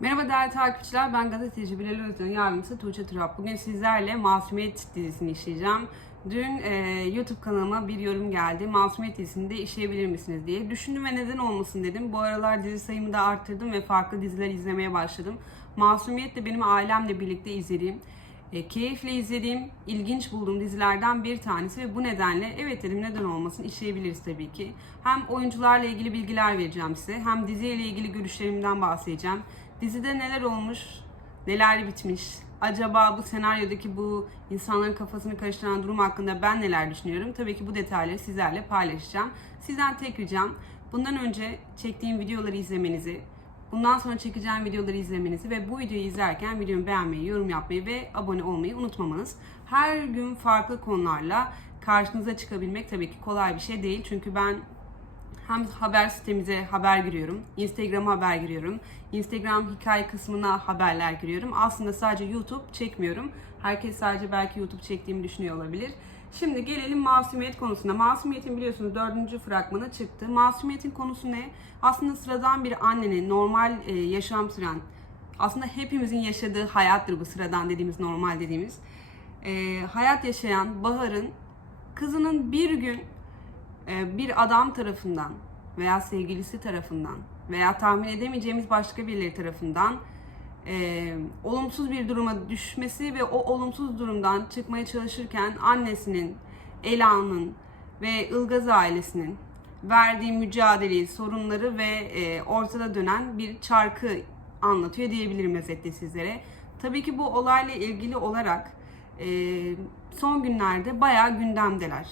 Merhaba değerli takipçiler, ben gazeteci Bilal Özcan yardımcısı Tuğçe Turap. Bugün sizlerle Masumiyet dizisini işleyeceğim. Dün e, YouTube kanalıma bir yorum geldi. Masumiyet dizisini de işleyebilir misiniz diye. Düşündüm ve neden olmasın dedim. Bu aralar dizi sayımı da arttırdım ve farklı diziler izlemeye başladım. Masumiyet de benim ailemle birlikte izlediğim, e, keyifle izlediğim, ilginç bulduğum dizilerden bir tanesi ve bu nedenle evet dedim neden olmasın işleyebiliriz tabii ki. Hem oyuncularla ilgili bilgiler vereceğim size hem diziyle ilgili görüşlerimden bahsedeceğim. Dizide neler olmuş, neler bitmiş, acaba bu senaryodaki bu insanların kafasını karıştıran durum hakkında ben neler düşünüyorum? Tabii ki bu detayları sizlerle paylaşacağım. Sizden tek ricam bundan önce çektiğim videoları izlemenizi, bundan sonra çekeceğim videoları izlemenizi ve bu videoyu izlerken videomu beğenmeyi, yorum yapmayı ve abone olmayı unutmamanız. Her gün farklı konularla karşınıza çıkabilmek tabii ki kolay bir şey değil. Çünkü ben hem haber sitemize haber giriyorum, Instagram'a haber giriyorum, Instagram hikaye kısmına haberler giriyorum. Aslında sadece YouTube çekmiyorum. Herkes sadece belki YouTube çektiğimi düşünüyor olabilir. Şimdi gelelim masumiyet konusuna. Masumiyetin biliyorsunuz dördüncü fragmanı çıktı. Masumiyetin konusu ne? Aslında sıradan bir annenin normal e, yaşam süren, aslında hepimizin yaşadığı hayattır bu sıradan dediğimiz, normal dediğimiz. E, hayat yaşayan Bahar'ın kızının bir gün bir adam tarafından veya sevgilisi tarafından veya tahmin edemeyeceğimiz başka birileri tarafından e, olumsuz bir duruma düşmesi ve o olumsuz durumdan çıkmaya çalışırken annesinin, Ela'nın ve Ilgaz ailesinin verdiği mücadeleyi, sorunları ve e, ortada dönen bir çarkı anlatıyor diyebilirim özetle sizlere. Tabii ki bu olayla ilgili olarak e, son günlerde bayağı gündemdeler.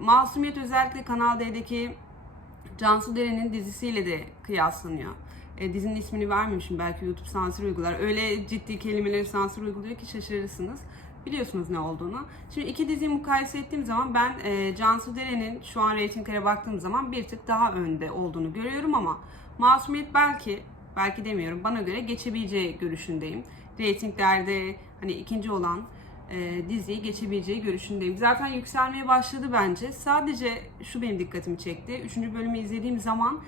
Masumiyet özellikle Kanal D'deki Cansu Deren'in dizisiyle de kıyaslanıyor. E, dizinin ismini vermemişim belki YouTube sansür uygular. Öyle ciddi kelimeleri sansür uyguluyor ki şaşırırsınız. Biliyorsunuz ne olduğunu. Şimdi iki diziyi mukayese ettiğim zaman ben e, Cansu Deren'in şu an reytinglere baktığım zaman bir tık daha önde olduğunu görüyorum ama Masumiyet belki, belki demiyorum bana göre geçebileceği görüşündeyim. Reytinglerde hani ikinci olan e, diziyi geçebileceği görüşündeyim. Zaten yükselmeye başladı bence. Sadece şu benim dikkatimi çekti. Üçüncü bölümü izlediğim zaman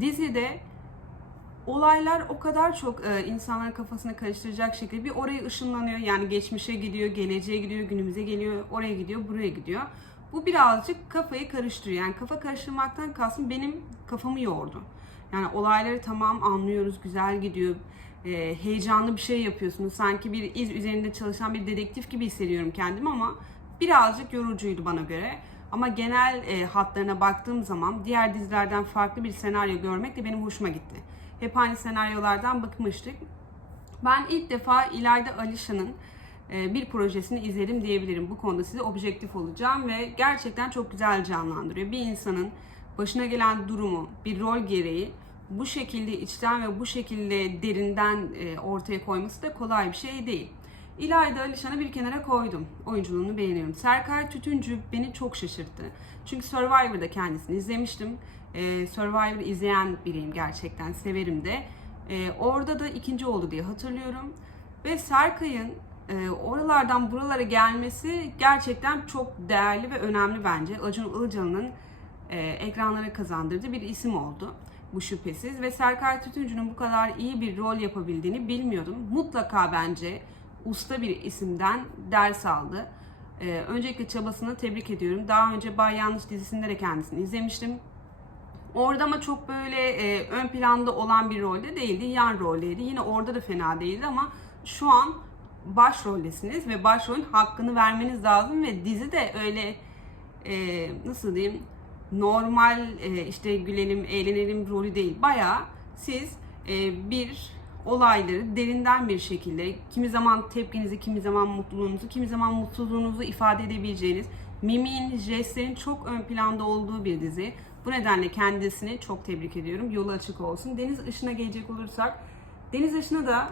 dizide olaylar o kadar çok e, insanların kafasını karıştıracak şekilde bir oraya ışınlanıyor. Yani geçmişe gidiyor, geleceğe gidiyor, günümüze geliyor, oraya gidiyor, buraya gidiyor. Bu birazcık kafayı karıştırıyor. Yani kafa karıştırmaktan kastım benim kafamı yordu. Yani olayları tamam anlıyoruz, güzel gidiyor. E, heyecanlı bir şey yapıyorsunuz. Sanki bir iz üzerinde çalışan bir dedektif gibi hissediyorum kendimi ama birazcık yorucuydu bana göre. Ama genel e, hatlarına baktığım zaman diğer dizilerden farklı bir senaryo görmek de benim hoşuma gitti. Hep aynı senaryolardan bıkmıştık. Ben ilk defa İlayda Alişan'ın bir projesini izledim diyebilirim. Bu konuda size objektif olacağım ve gerçekten çok güzel canlandırıyor. Bir insanın başına gelen durumu bir rol gereği bu şekilde içten ve bu şekilde derinden e, ortaya koyması da kolay bir şey değil. İlayda Alişan'ı bir kenara koydum. Oyunculuğunu beğeniyorum. Serkay Tütüncü beni çok şaşırttı. Çünkü Survivor'da kendisini izlemiştim. Ee, Survivor izleyen biriyim gerçekten. Severim de. Ee, orada da ikinci oldu diye hatırlıyorum. Ve Serkay'ın e, oralardan buralara gelmesi gerçekten çok değerli ve önemli bence. Acun Ilıcalı'nın e, ekranlara kazandırdığı bir isim oldu bu şüphesiz. Ve Serkay Tütüncü'nün bu kadar iyi bir rol yapabildiğini bilmiyordum. Mutlaka bence usta bir isimden ders aldı. Ee, öncelikle çabasını tebrik ediyorum. Daha önce Bay Yanlış dizisinde de kendisini izlemiştim. Orada ama çok böyle e, ön planda olan bir rolde değildi. Yan roldeydi. Yine orada da fena değildi ama şu an başroldesiniz ve başrolün hakkını vermeniz lazım ve dizi de öyle e, nasıl diyeyim normal e, işte gülelim, eğlenelim rolü değil. Bayağı siz e, bir olayları derinden bir şekilde kimi zaman tepkinizi, kimi zaman mutluluğunuzu, kimi zaman mutsuzluğunuzu ifade edebileceğiniz mimiğin, jestlerin çok ön planda olduğu bir dizi. Bu nedenle kendisini çok tebrik ediyorum. Yolu açık olsun. Deniz Işın'a gelecek olursak, Deniz Işın'a da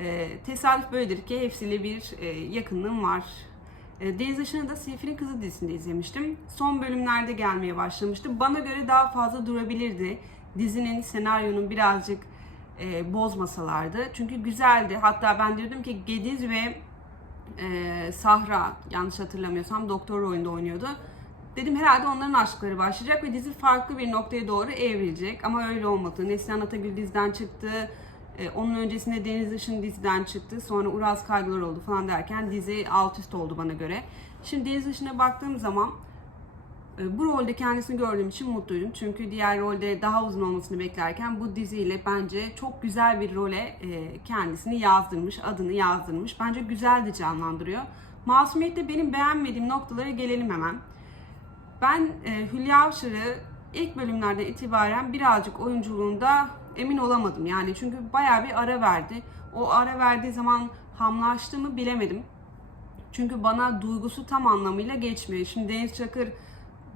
e, tesadüf böyledir ki hepsiyle bir e, yakınlığım var. E, Deniz Işın'ı da Seyfi'nin Kızı dizisinde izlemiştim. Son bölümlerde gelmeye başlamıştı. Bana göre daha fazla durabilirdi. Dizinin, senaryonun birazcık e, bozmasalardı. Çünkü güzeldi. Hatta ben diyordum ki Gediz ve e, Sahra yanlış hatırlamıyorsam doktor rolünde oynuyordu. Dedim herhalde onların aşkları başlayacak ve dizi farklı bir noktaya doğru evrilecek. Ama öyle olmadı. Neslihan Atagül diziden çıktı. E, onun öncesinde Deniz Işın diziden çıktı. Sonra Uraz Kaygılar oldu falan derken dizi alt üst oldu bana göre. Şimdi Deniz Işın'a baktığım zaman e, bu rolde kendisini gördüğüm için mutluydum. Çünkü diğer rolde daha uzun olmasını beklerken bu diziyle bence çok güzel bir role e, kendisini yazdırmış, adını yazdırmış. Bence güzel de canlandırıyor. Masumiyet'te benim beğenmediğim noktalara gelelim hemen. Ben Hülya Avşar'ı ilk bölümlerden itibaren birazcık oyunculuğunda emin olamadım. Yani çünkü bayağı bir ara verdi. O ara verdiği zaman hamlaştı mı bilemedim. Çünkü bana duygusu tam anlamıyla geçmiyor. Şimdi Deniz Çakır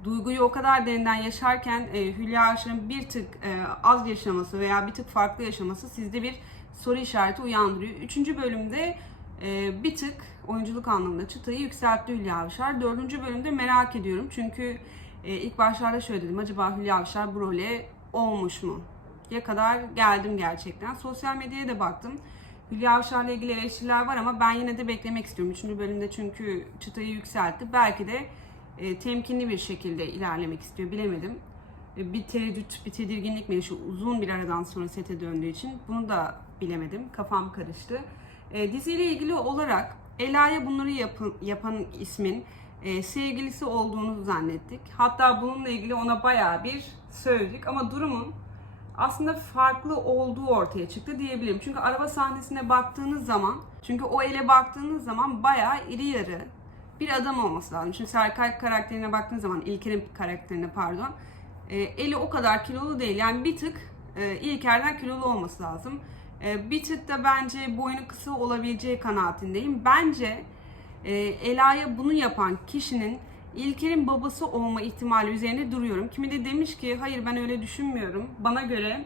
duyguyu o kadar derinden yaşarken e, Hülya Avşar'ın bir tık e, az yaşaması veya bir tık farklı yaşaması sizde bir soru işareti uyandırıyor. Üçüncü bölümde e, bir tık oyunculuk anlamında çıtayı yükseltti Hülya Avşar. Dördüncü bölümde merak ediyorum çünkü e, ilk başlarda şöyle dedim acaba Hülya Avşar bu role olmuş mu? Ya kadar geldim gerçekten. Sosyal medyaya da baktım. Hülya Avşar'la ilgili eleştiriler var ama ben yine de beklemek istiyorum. Üçüncü bölümde çünkü çıtayı yükseltti. Belki de e, temkinli bir şekilde ilerlemek istiyor. Bilemedim. E, bir tereddüt, bir tedirginlik mi yaşıyor uzun bir aradan sonra sete döndüğü için? Bunu da bilemedim. Kafam karıştı. E, diziyle ilgili olarak Ela'ya bunları yapın, yapan ismin e, sevgilisi olduğunu zannettik. Hatta bununla ilgili ona bayağı bir söyledik ama durumun aslında farklı olduğu ortaya çıktı diyebilirim. Çünkü araba sahnesine baktığınız zaman, çünkü o ele baktığınız zaman bayağı iri yarı bir adam olması lazım. Şimdi Serkay karakterine baktığınız zaman, İlker'in karakterine pardon, e, eli o kadar kilolu değil. Yani bir tık e, İlker'den kilolu olması lazım. E, bir tık da bence boynu kısa olabileceği kanaatindeyim. Bence Ela'ya bunu yapan kişinin İlker'in babası olma ihtimali üzerine duruyorum. Kimi de demiş ki hayır ben öyle düşünmüyorum. Bana göre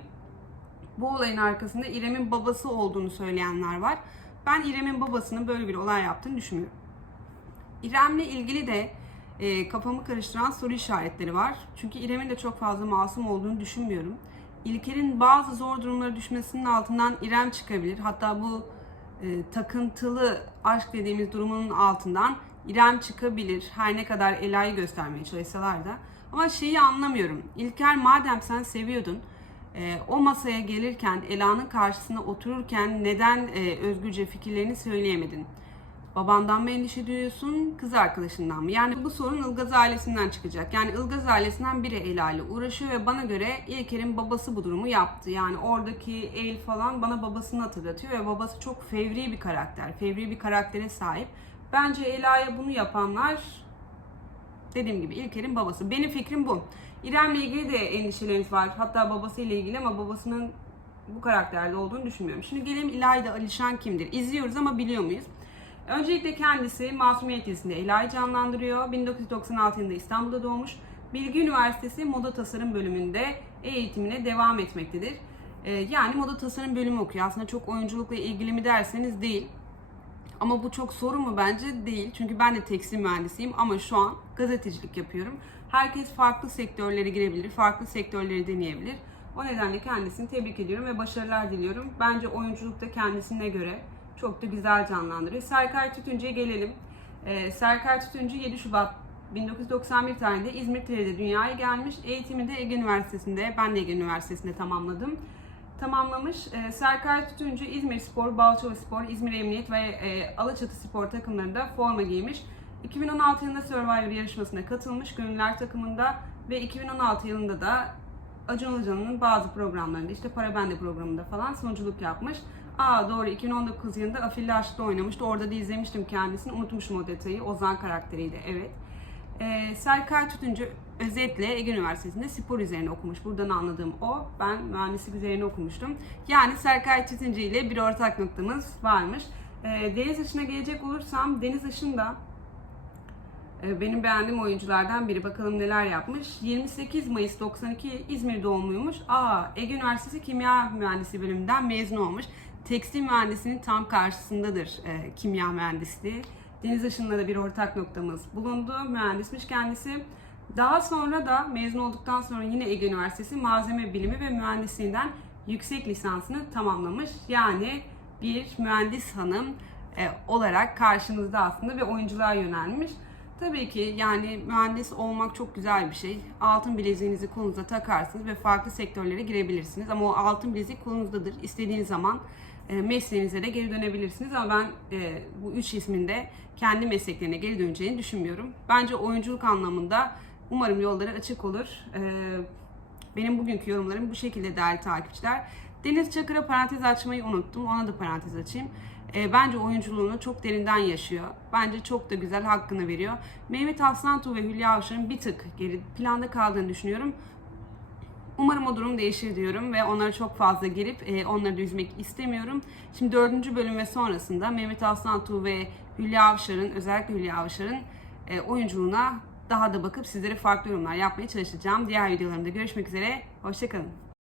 bu olayın arkasında İrem'in babası olduğunu söyleyenler var. Ben İrem'in babasının böyle bir olay yaptığını düşünmüyorum. İrem'le ilgili de e, kafamı karıştıran soru işaretleri var. Çünkü İrem'in de çok fazla masum olduğunu düşünmüyorum. İlker'in bazı zor durumlara düşmesinin altından İrem çıkabilir. Hatta bu e, takıntılı aşk dediğimiz durumun altından İrem çıkabilir. Her ne kadar Ela'yı göstermeye çalışsalar da. Ama şeyi anlamıyorum. İlker madem sen seviyordun, e, o masaya gelirken, Ela'nın karşısına otururken neden e, özgürce fikirlerini söyleyemedin? Babandan mı endişe duyuyorsun, kız arkadaşından mı? Yani bu sorun Ilgaz ailesinden çıkacak. Yani Ilgaz ailesinden biri Ela ile uğraşıyor ve bana göre İlker'in babası bu durumu yaptı. Yani oradaki el falan bana babasını hatırlatıyor ve babası çok fevri bir karakter. Fevri bir karaktere sahip. Bence Ela'ya bunu yapanlar dediğim gibi İlker'in babası. Benim fikrim bu. İrem'le ilgili de endişeleriniz var. Hatta babasıyla ilgili ama babasının bu karakterde olduğunu düşünmüyorum. Şimdi gelelim İlayda Alişan kimdir? İzliyoruz ama biliyor muyuz? Öncelikle kendisi Masumiyet dizisinde Ela'yı canlandırıyor. 1996 yılında İstanbul'da doğmuş. Bilgi Üniversitesi Moda Tasarım bölümünde eğitimine devam etmektedir. Ee, yani moda tasarım bölümü okuyor. Aslında çok oyunculukla ilgili mi derseniz değil. Ama bu çok sorun mu bence değil. Çünkü ben de tekstil mühendisiyim ama şu an gazetecilik yapıyorum. Herkes farklı sektörlere girebilir, farklı sektörleri deneyebilir. O nedenle kendisini tebrik ediyorum ve başarılar diliyorum. Bence oyunculukta kendisine göre çok da güzel canlandırıyor. Serkay Tütüncü'ye gelelim. Ee, Serkay Tütüncü 7 Şubat 1991 tarihinde İzmir Tire'de dünyaya gelmiş. Eğitimini de Ege Üniversitesi'nde, ben de Ege Üniversitesi'nde tamamladım tamamlamış. E, Serkay Tütüncü İzmir Spor, Balçova Spor, İzmir Emniyet ve e, Alaçatı Spor takımlarında forma giymiş. 2016 yılında Survivor yarışmasına katılmış Gönüller takımında ve 2016 yılında da Acun Ilıcalı'nın bazı programlarında işte Para Bende programında falan sunuculuk yapmış. Aa doğru 2019 yılında Afilli Aşk'ta oynamıştı. Orada da izlemiştim kendisini. Unutmuşum o detayı. Ozan karakteriydi evet. Ee, Serkay Tütüncü özetle Ege Üniversitesi'nde spor üzerine okumuş. Buradan anladığım o. Ben mühendislik üzerine okumuştum. Yani Serkay Tütüncü ile bir ortak noktamız varmış. Ee, Deniz Işın'a gelecek olursam Deniz Işın da e, benim beğendiğim oyunculardan biri. Bakalım neler yapmış. 28 Mayıs 92 İzmir doğumluymuş. Aa, Ege Üniversitesi Kimya Mühendisi bölümünden mezun olmuş. Tekstil mühendisinin tam karşısındadır e, kimya mühendisliği. Deniz Işın'la da bir ortak noktamız bulundu. Mühendismiş kendisi. Daha sonra da mezun olduktan sonra yine Ege Üniversitesi Malzeme Bilimi ve Mühendisliğinden yüksek lisansını tamamlamış. Yani bir mühendis hanım e, olarak karşımızda aslında ve oyunculuğa yönelmiş. Tabii ki yani mühendis olmak çok güzel bir şey. Altın bileziğinizi kolunuza takarsınız ve farklı sektörlere girebilirsiniz. Ama o altın bilezik kolunuzdadır. İstediğiniz zaman e, mesleğinize de geri dönebilirsiniz. Ama ben e, bu üç ismin de kendi mesleklerine geri döneceğini düşünmüyorum. Bence oyunculuk anlamında umarım yolları açık olur. E, benim bugünkü yorumlarım bu şekilde değerli takipçiler. Deniz Çakır'a parantez açmayı unuttum. Ona da parantez açayım. E, bence oyunculuğunu çok derinden yaşıyor. Bence çok da güzel hakkını veriyor. Mehmet Aslantu ve Hülya Avşar'ın bir tık geri planda kaldığını düşünüyorum. Umarım o durum değişir diyorum ve onlara çok fazla girip e, onları da üzmek istemiyorum. Şimdi dördüncü bölüm ve sonrasında Mehmet Aslantu ve Hülya Avşar'ın özellikle Hülya Avşar'ın e, oyunculuğuna daha da bakıp sizlere farklı yorumlar yapmaya çalışacağım. Diğer videolarımda görüşmek üzere. Hoşçakalın.